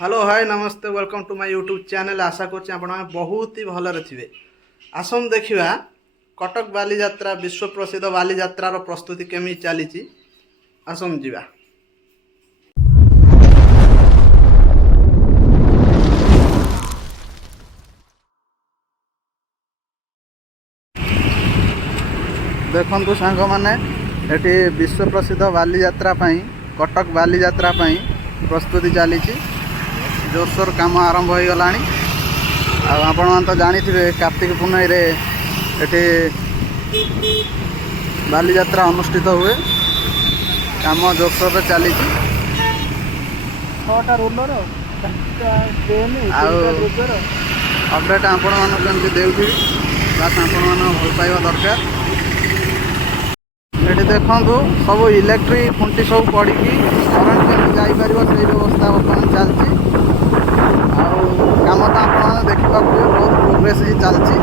Hello hi नमस्ते welcome to my YouTube channel. आशा करछि आपण माने बहुत ही भलरे थिबे। आसम देखिबा कटक बालीଯାत्रा विश्व प्रसिद्ध बालीଯାत्रार प्रस्तुति केमी चलीछि। आसम जिबा। देखंतु सांग माने एठी विश्व प्रसिद्ध बालीଯାत्रा पई कटक बालीଯାत्रा पई प्रस्तुति चलीछि। जोरसोर काम आरंभ हो गलानी। आपण मान तो जानिथिबे कार्तिक पूर्णिमा रे एठी बालीଯାत्रा अनुष्ठित हुए। काम जोरसोर रे चलीछि। छटा रोलर अपडेट आपण मान केमति देउथि बास आपण मान भल पाइबा दरकार। एठी देखंतु सब इलेक्ट्रिक खुंटी सब पड़ी करंट केमति जाई परिबो से व्यवस्था वर्तमान चलछि। काम तो आपण देखा बहुत प्रोग्रेस ही चलछि।